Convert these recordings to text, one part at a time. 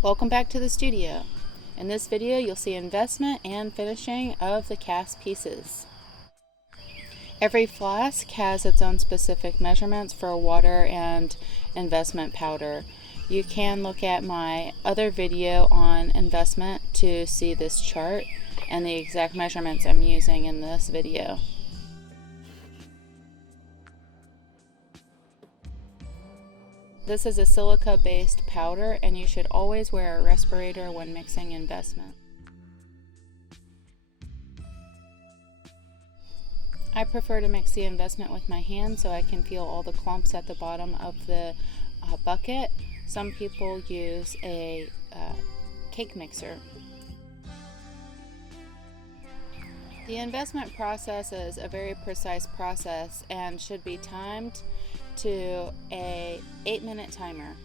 Welcome back to the studio. In this video you'll see investment and finishing of the cast pieces. Every flask has its own specific measurements for water and investment powder. You can look at my other video on investment to see this chart and the exact measurements I'm using in this video. This is a silica-based powder, and you should always wear a respirator when mixing investment. I prefer to mix the investment with my hand so I can feel all the clumps at the bottom of the bucket. Some people use a cake mixer. The investment process is a very precise process and should be timed to a 8-minute timer.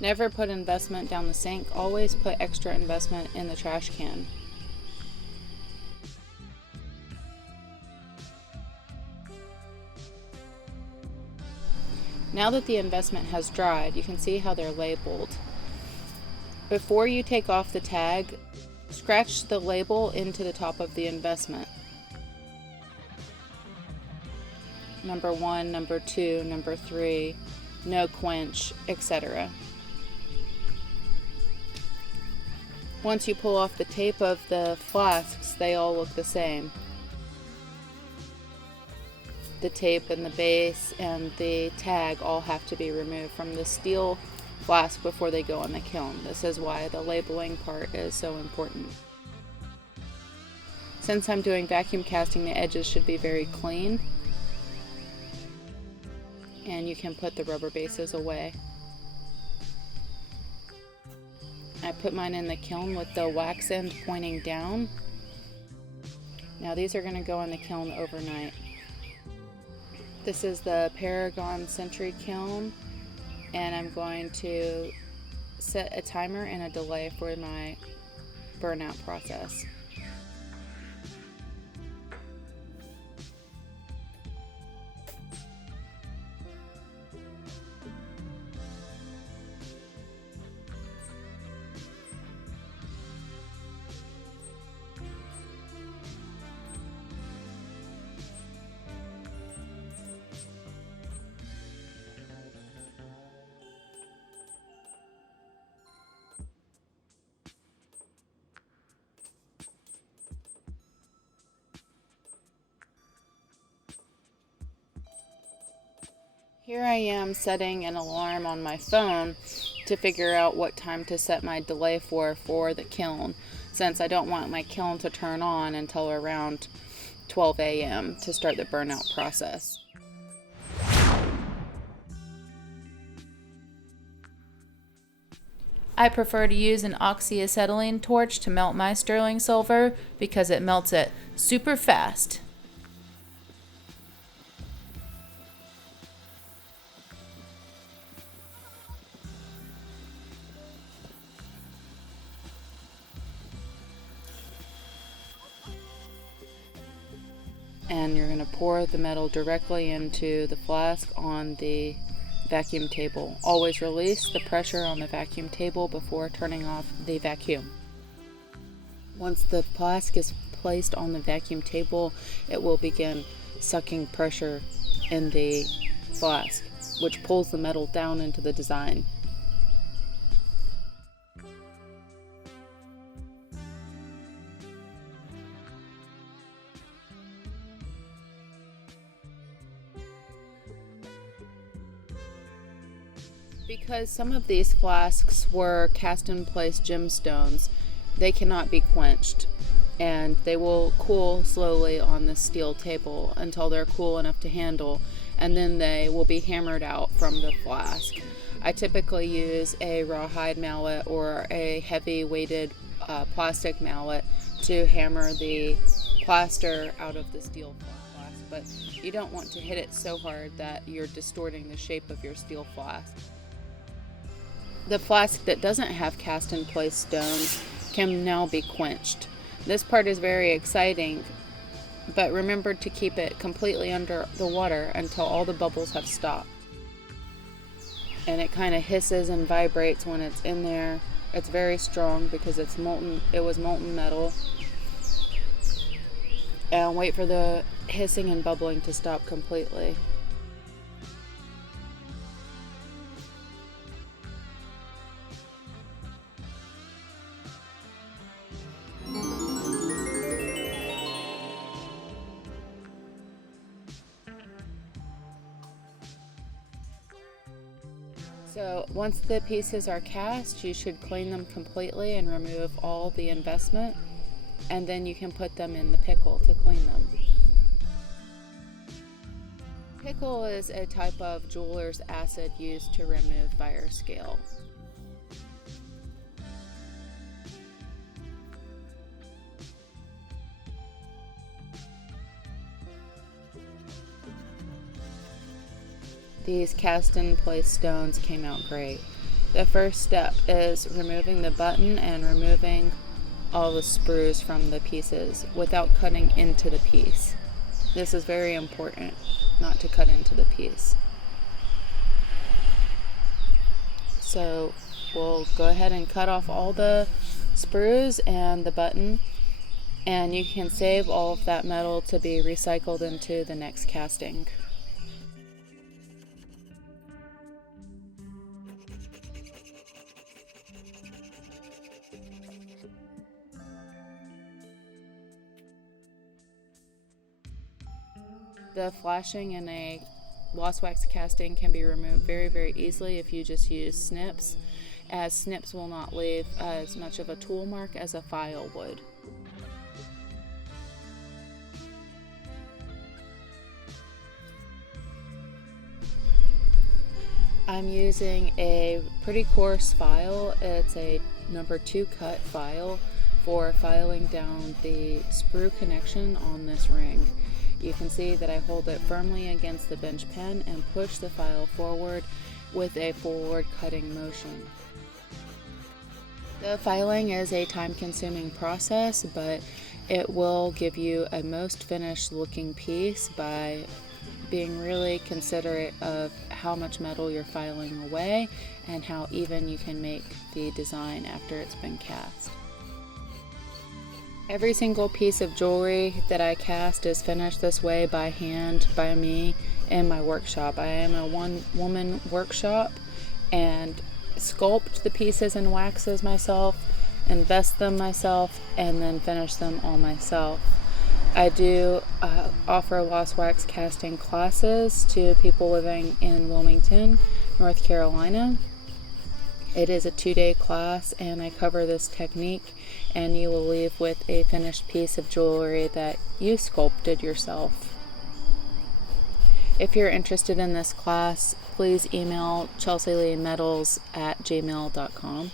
Never put investment down the sink, always put extra investment in the trash can. Now that the investment has dried, you can see how they're labeled. Before you take off the tag, scratch the label into the top of the investment. Number 1, number 2, number 3, no quench, etc. Once you pull off the tape of the flasks, they all look the same. The tape and the base and the tag all have to be removed from the steel flask before they go in the kiln. This is why the labeling part is so important. Since I'm doing vacuum casting, the edges should be very clean, and you can put the rubber bases away. I put mine in the kiln with the wax end pointing down. Now these are going to go in the kiln overnight. This is the Paragon Century kiln, and I'm going to set a timer and a delay for my burnout process. Here I am setting an alarm on my phone to figure out what time to set my delay for the kiln, since I don't want my kiln to turn on until around 12 a.m. to start the burnout process. I prefer to use an oxyacetylene torch to melt my sterling silver because it melts it super fast. And you're going to pour the metal directly into the flask on the vacuum table. Always release the pressure on the vacuum table before turning off the vacuum. Once the flask is placed on the vacuum table, it will begin sucking pressure in the flask, which pulls the metal down into the design. Because some of these flasks were cast in place gemstones, they cannot be quenched. and they will cool slowly on the steel table until they're cool enough to handle, and then they will be hammered out from the flask. I typically use a rawhide mallet or a heavy weighted plastic mallet to hammer the plaster out of the steel flask, but you don't want to hit it so hard that you're distorting the shape of your steel flask. The flask that doesn't have cast in place stones can now be quenched. This part is very exciting, but remember to keep it completely under the water until all the bubbles have stopped. And it kind of hisses and vibrates when it's in there. It's very strong because it's molten. It was molten metal. And wait for the hissing and bubbling to stop completely. So once the pieces are cast, you should clean them completely and remove all the investment, and then you can put them in the pickle to clean them. Pickle is a type of jeweler's acid used to remove fire scale. These cast in place stones came out great. The first step is removing the button and removing all the sprues from the pieces without cutting into the piece. This is very important, not to cut into the piece. So we'll go ahead and cut off all the sprues and the button, and you can save all of that metal to be recycled into the next casting. The flashing in a lost wax casting can be removed very, very easily if you just use snips, as snips will not leave as much of a tool mark as a file would. I'm using a pretty coarse file. It's a number 2 cut file for filing down the sprue connection on this ring. You can see that I hold it firmly against the bench pen and push the file forward with a forward cutting motion. The filing is a time-consuming process, but it will give you a most finished looking piece by being really considerate of how much metal you're filing away and how even you can make the design after it's been cast. Every single piece of jewelry that I cast is finished this way by hand by me in my workshop. I am a one-woman workshop and sculpt the pieces and waxes myself, invest them myself, and then finish them all myself. I do offer lost wax casting classes to people living in Wilmington, North Carolina. It is a 2-day class, and I cover this technique, and you will leave with a finished piece of jewelry that you sculpted yourself. If you're interested in this class, please email chelsealeemetals@gmail.com.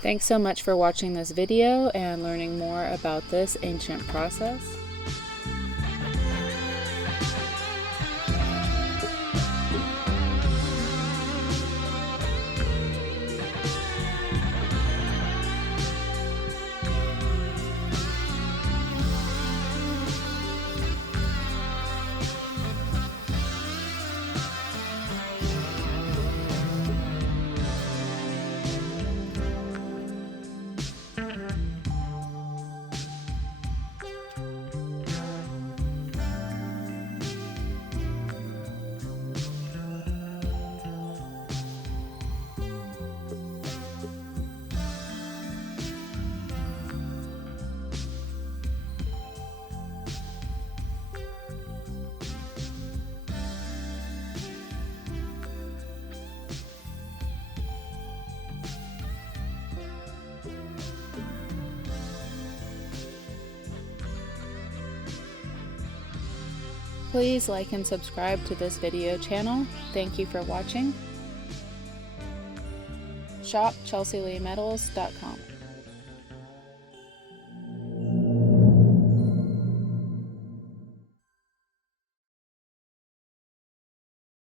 Thanks so much for watching this video and learning more about this ancient process. Please like and subscribe to this video channel. Thank you for watching. Shop ChelseaLeeMetals.com.